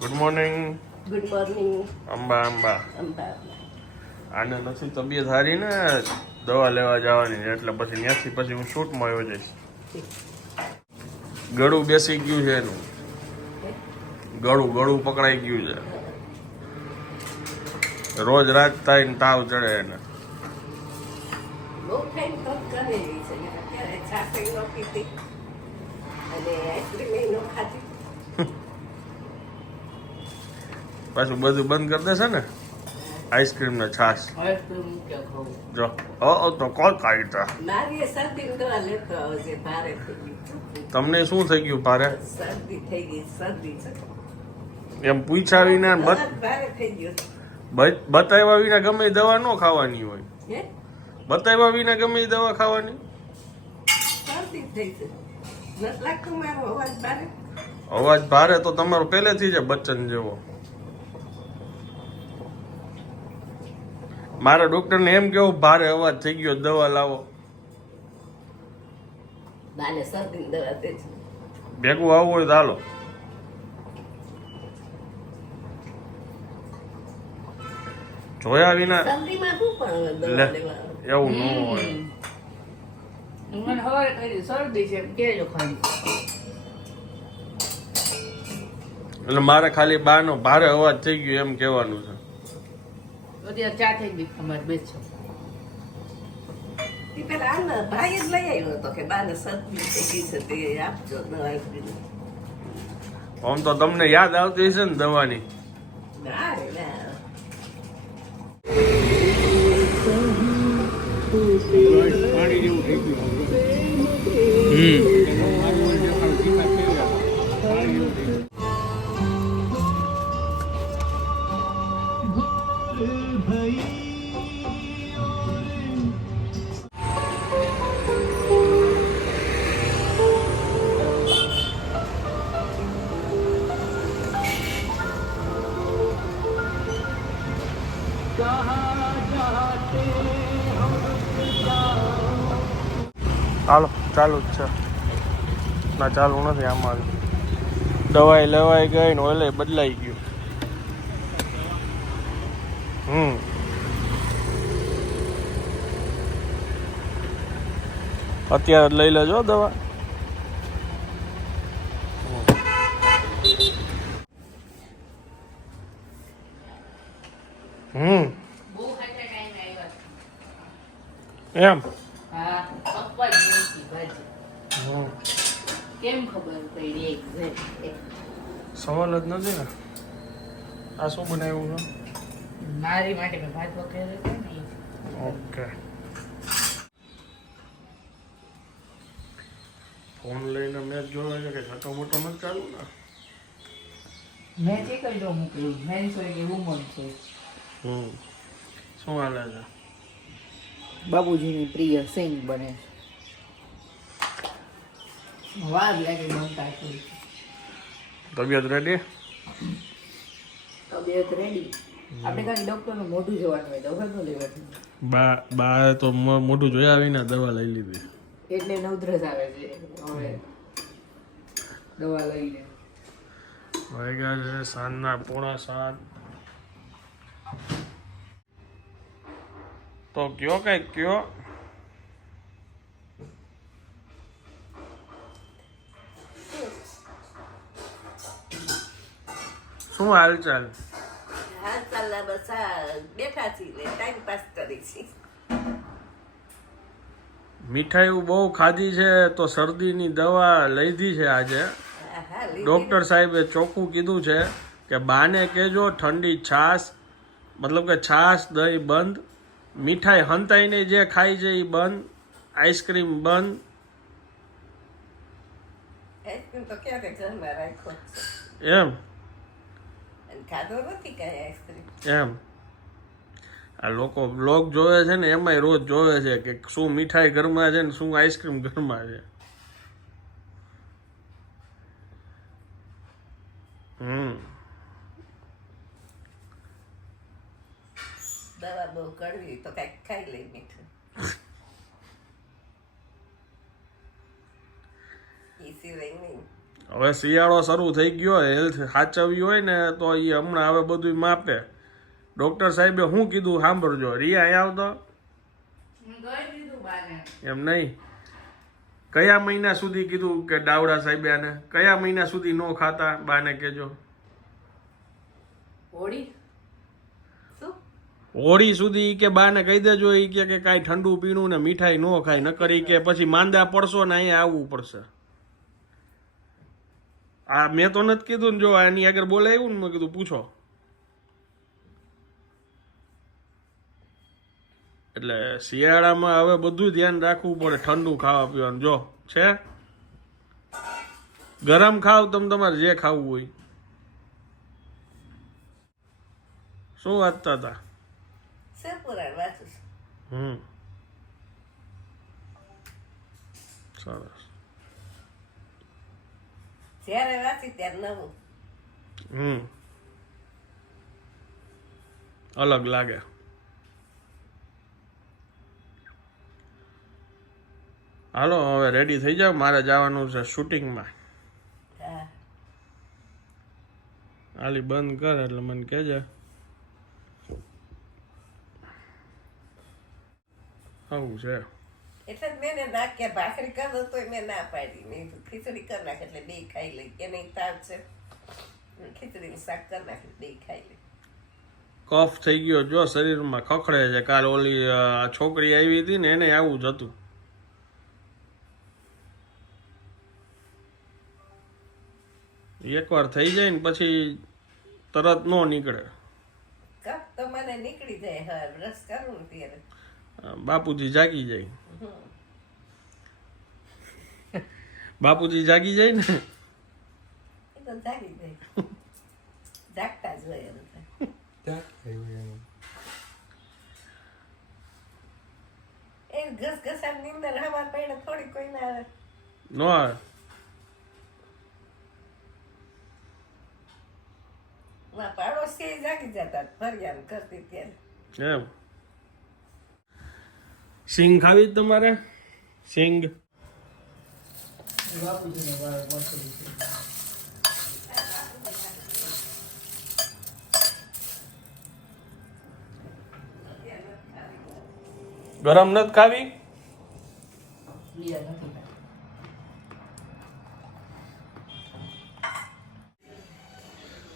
Good morning. Good morning. Amba આને નથી તબિયત સારી ને દવા લેવા જવાની એટલે પછી ત્યાંથી પછી હું શૂટમાં આવ્યો જઈશ. ગળું બેસી ગયું છે એનું, ગળું પકડાઈ ગયું છે. રોજ રાત થાય ને તાવ ચડે એને. બહુ ખાઈને તો કરેલી છે અત્યારે છાશ નો પીતી અને આઈસ્ક્રીમ નો ખાતી. પાછું બધું બંધ કરી દેશે ને આઈસ્ક્રીમ ને છાશ. આઈસ્ક્રીમ કે ખાવું જો તો કોલ કાઢતા. મારી શરદી દવા લેતો આવજે. ભારે થઈ ગયું. તમને શું થઈ ગયું ભારે? શરદી થઈ ગઈ. શરદી છે એમ પૂછ્યા વિના ભારે થઈ ગયું. બતાવ્યા વિના ગમે એ દવા ન ખાવાની હોય. હે બતાવ્યા વિના ગમે એ દવા ખાવાની. શરદી થઈ છે. નથી લાગતું મારો અવાજ ભારે? અવાજ ભારે તો તમારો પહેલેથી જ બચ્ચન જેવો. મારા ડોક્ટરને એમ કેવું ભારે અવાજ થઈ ગયો દવા લાવો. બાને શરદી દવા દે છે. ભેગું આવવું હોય તો હાલો. જોયા વિના શરદીમાં શું પણ દવા લેવા એવું ન હોય. મને ખબર કરી શરદી છે કેજો ખાલી. એટલે મારે ખાલી બાનો ભારે અવાજ થઈ ગયો એમ કહેવાનું છે. અત્યારે ચા થઈ ગઈ અમારે બેસો. એ પેલા આના ભાઈ જ લઈ આવ્યો હતો કે બાને શરદી થઈ ગઈ છે તે આપજો દવા આપીને. આમ તો તમને યાદ આવતી હશે ને દવાની. ના હાલો ચાલુ જ છે. ના ચાલુ નથી આમાં. દવાઈ લેવાઈ ગઈ ને ઓલે બદલાઈ ગયું. અત્યારે લઈ લેજો દવા. બહુ ખાતા ટાઈમ આવ્યો. એમ હા પપ્પા જ નહોતી ભાજી. કેમ ખબર પડી એક્ઝેક્ટ? સવાલ જ નથી ને. આ શું બનાવ્યું છે? મારી માટે મેં ભાત વગેરે છે ને. ઓકે. ફોન લઈને મેચ જોવે છે કે છતો મોટો નથી ચાલુ ને. મેં જે કઈ જો મૂક્યું મેન છે કે વુમન છે. શું હાલે છે? બાબુજીની પ્રિય સિંગ બને છે. વાર લાગે બનતા થોડી. તબિયત રેડી? તબિયત રેડી. આપણે ખાલી ડોક્ટરનું મોઢું જોવાનું હોય દવા ન લેવાની. બા તો મોટું જોયા વિના દવા લઈ લીધી. એટલે નવદ્રસ આવે છે હવે દવા લઈને. વાગ્યા છે સાંજના 6:45. તો કયો કઈ કયો. શું હાલચાલ? હાલ ચાલલા બસ આ બેઠા છીએ ટાઈમ પાસ કરી છીએ. મીઠાઈ બહુ ખાધી છે તો શરદીની દવા લીધી છે આજે. ડોક્ટર સાહેબે ચોખ્ખું કીધું છે કે બાને કહેજો ઠંડી છાશ, મતલબ કે છાશ દહીં બંધ, મીઠાઈ હંતાઈને જે ખાય છે એ બંધ, આઈસ્ક્રીમ બંધ. આઈસ્ક્રીમ તો ક્યાં કે જમવા રાખ્યો છે એમ અને ખાધો નથી કઈ આઈસ્ક્રીમ. એમ આ લોકો બ્લોગ જોવે છે ને એમાંય રોજ જોવે છે કે શું મીઠાઈ ઘરમાં છે ને શું આઈસ્ક્રીમ ઘરમાં છે. દવા બહુ કડવી તો કઈક ખાઈ લઈ મીઠું. એ સિવાય નહીં. હવે શિયાળો શરૂ થઈ ગયો, હેલ્થ સાચવવી હોય ને તો એ હમણાં હવે બધું માપે. ડૉક્ટર સાહેબે શું કીધું સાંભળજો. રિયા અહીંયા આવતો એમ નહીં, કયા મહિના સુધી કીધું કે ડાવડા સાહેબે આને કયા મહિના સુધી ન ખાતા બાને કહેજો. હોળી સુધી કે બાને કહી દેજો એ કે કાંઈ ઠંડુ પીણું ને મીઠાઈ ન ખાય, ન કરી કે પછી માંદા પડશો ને અહીંયા આવવું પડશે. આ મેં તો નથી કીધું ને, જો આની આગળ બોલાવ્યું ને મેં કીધું પૂછો. એટલે શિયાળામાં હવે બધું ધ્યાન રાખવું પડે, ઠંડુ ખાવા પીવાનું. જો છે ગરમ ખાવ તમે તમારે જે ખાવું હોય. શું વાંચતા હતા? સરસ. જ્યારે વાંચી ત્યારે નવું અલગ લાગે. હાલો હવે રેડી થઈ જાવ, મારે જવાનું છે શૂટિંગમાં. હાલી બંધ કર એટલે મને કહેજે. આવું છે એટલે મેં ના કે ભાખરી કર દો તો મેં ના પાડી. મેં ખીચડી કરી નાખે એટલે બે ખાઈ લઈ. એને તાવ છે, ખીચડીનું શાક કરી નાખે બે ખાઈ લઈ. કફ થઈ ગયો જો શરીરમાં, ખખડે છે. કાલ ઓલી છોકરી આવી હતી ને એને આવું જ હતું. એકવાર થઈ જાય ને પછી તરત નો નીકળે. કફ તો મને નીકળી જાય. હા, બ્રશ કરું ને ત્યારે બાપુજી જાગી જાય. બાપુજી જાગી જાય ને એ તો જાગી જાય. જાગતા જ હોય એ ઘસઘસાટ નીંદર હવાર પડે થોડી કોઈ ના આવે. નો આવે. પાડોશી જાગી જતા ફરિયાદ કરતી ત્યારે. એમ સિંગ ખાવી તમારે? સિંગ ગરમ નથી ખાવી?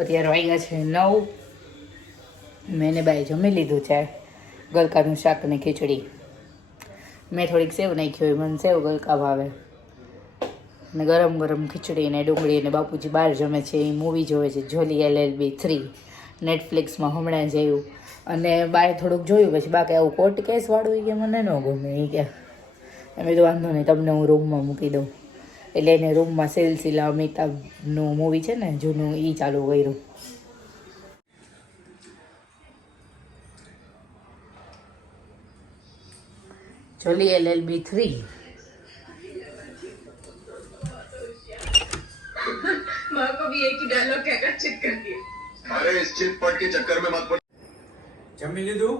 અત્યારે વાગ્યા છે 9. મેને બાઈ જમી લીધું છે. ગલકાનું શાક ને ખીચડી. મેં થોડીક સેવ નાખી હોય, મને સેવ ગલકા ભાવે. ને ગરમ ગરમ ખીચડી ને ડુંગળી ને બાપુજી બહાર જમે છે. એ મૂવી જોવે છે જોલી LLB 3 નેટફ્લિક્સમાં હમણાં જ આવ્યું. અને બારે થોડુંક જોયું પછી બાકી આવું કોર્ટ કેસ વાળું એ કે મને ન ગમે. એ કે અમે તો વાંધો નહીં, તમને હું રૂમમાં મૂકી દઉં. એટલે એને રૂમમાં સિલસિલા અમિતાભનું મૂવી છે ને જૂનું, એ ચાલુ કર્યું. જોલી LLB 3. माँ को भी एक ही डायलॉग कहकर चिट कर दिया. अरे इस चिट पट के चक्कर में मत पड़. જમી લીધું?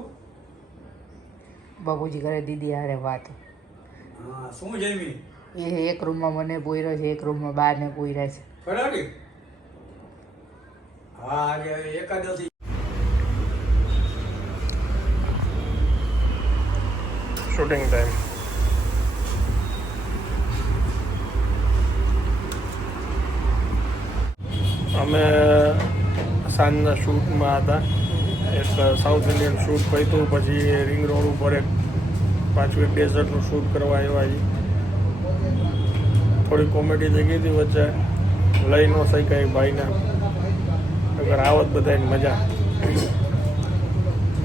બાપુજી કરે દીદી હારે વાત. હા, શું જમી? એ એક રૂમમાં મને પૂર્યો છે, એક રૂમમાં બારને પૂર્યા છે. ફરાળી? હા, આજે એકાદશી. Shooting time. અમે સાંજના શૂટમાં હતા. એક સાઉથ ઇન્ડિયન શૂટ પત્યું, પછી રિંગ રોડ ઉપર એક પાછું એક ડેઝર્ટનું શૂટ કરવા આવ્યા છીએ. થોડી કોમેડી થઈ ગઈ હતી વચ્ચે, લઈ ન શકાય ભાઈને, અગર આવત બધાની મજા.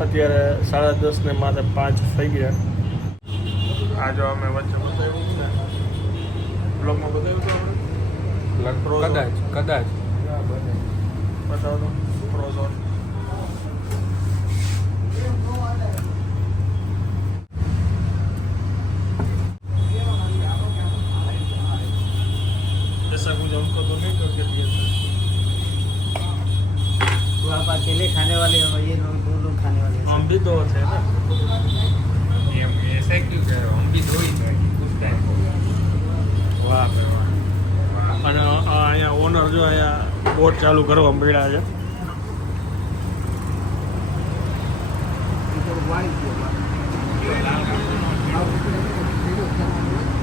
અત્યારે 10:30 ને માથે 5 થઈ ગયા. આ જો અમે વચ્ચે બતાવ્યું ને બ્લોગમાં બતાવ્યું હતું આપણે કદાચ બતાવો તો પ્રોઝોન. ऐसा कुछ हमको तो नहीं करके दिया था. तो आप अकेले खाने वाले हो, ये लोग 2 लोग खाने वाले हैं. हम भी 2 थे ना. ऐसा क्यों कह रहे हो? हम भी 2 ही थे कुछ टाइम. वाह भाई वाह. અને જો અહીંયા બોટ ચાલુ કરવા મળ્યા છે.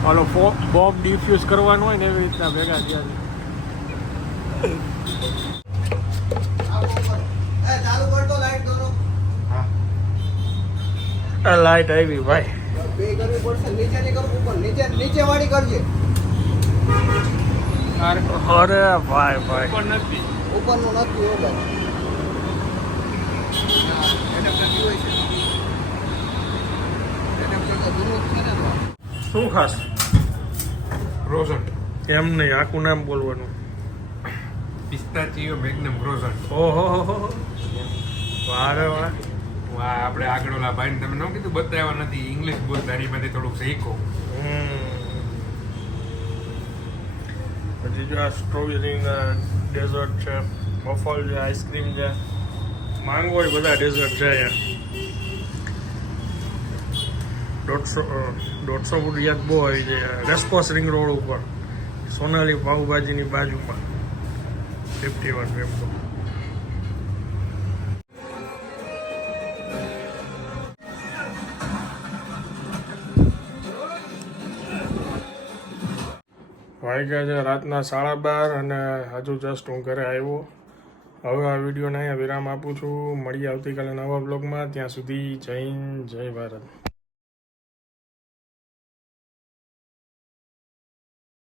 હાલો બોમ્બ ડિફ્યુઝ કરવાનું હોય ને એવી રીતના ભેગા થયા છે. લાઈટ આવી ભાઈ. અરે ભાઈ ભાઈ શું ખાસ ફ્રોઝન એમ નહીં આખું નામ બોલવાનું. Pistachio મેગ્નમ frozen. ઓહો વારે વાહ. વાહ, આપણે આગળ ઓલા ભાઈને તમે ન કીધું બતાવ્યા નથી ઇંગ્લિશ બોલતા એની માટે થોડુંક શીખો. પછી જો આ સ્ટ્રોબેરી ડેઝર્ટ છે, વફલ છે, આઈસ્ક્રીમ છે, માંગો હોય બધા ડેઝર્ટ છે અહીંયા. 150 ફૂટ યાદ બહુ આવી છે. રેસ્પોસ રિંગ રોડ ઉપર સોનાલી પાઉભાજીની બાજુમાં 51 રેમ્પો. વાગ્યા છે રાતના 12:30 અને હજુ જસ્ટ હું ઘરે આવ્યો. હવે આ વિડીયોને અહીંયા વિરામ આપું છું. મળીએ આવતીકાલે નવા બ્લોગમાં. ત્યાં સુધી જય હિન્દ, જય ભારત.